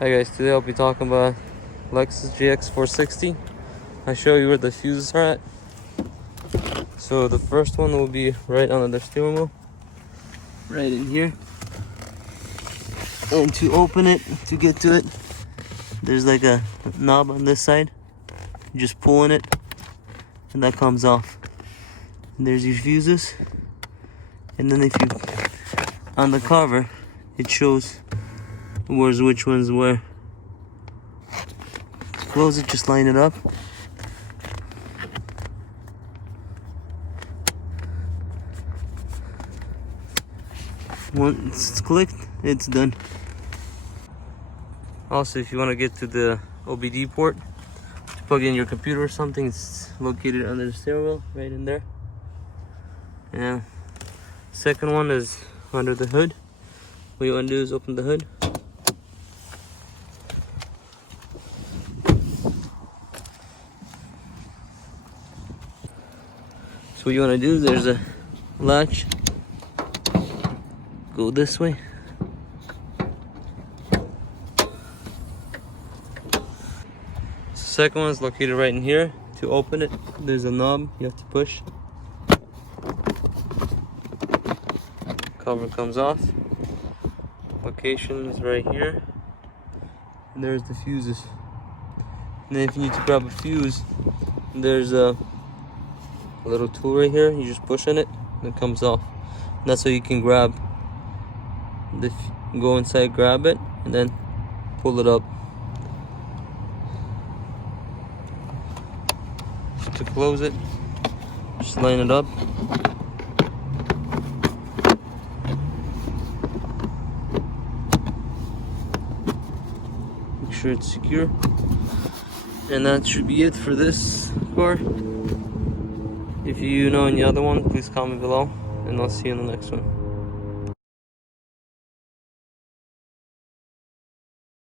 Hi guys, today I'll be talking about Lexus GX 460. I'll show you where the fuses are at. So the first one will be right under the steering wheel, right in here. And to open it, to get to it, there's like a knob on this side. You just pull on it and that comes off. And there's your fuses. And then if you, on the cover, it shows where's which one's where. Close it, just line it up. Once it's clicked, it's done. Also, if you want to get to the OBD port to plug in your computer or something, it's located under the steering wheel, right in there. And second one is under the hood. What you want to do is open the hood. So what you want to do is there's a latch. Go this way. Second one is located right in here. To open it, there's a knob you have to push. Cover comes off. Location is right here. And there's the fuses. And then if you need to grab a fuse, there's a little tool right here. You just push on it and it comes off. And that's how you can grab go inside, grab it, and then pull it up. To close it, just line it up. Make sure it's secure. And that should be it for this car. If you know any other one, please comment below, and I'll see you in the next one.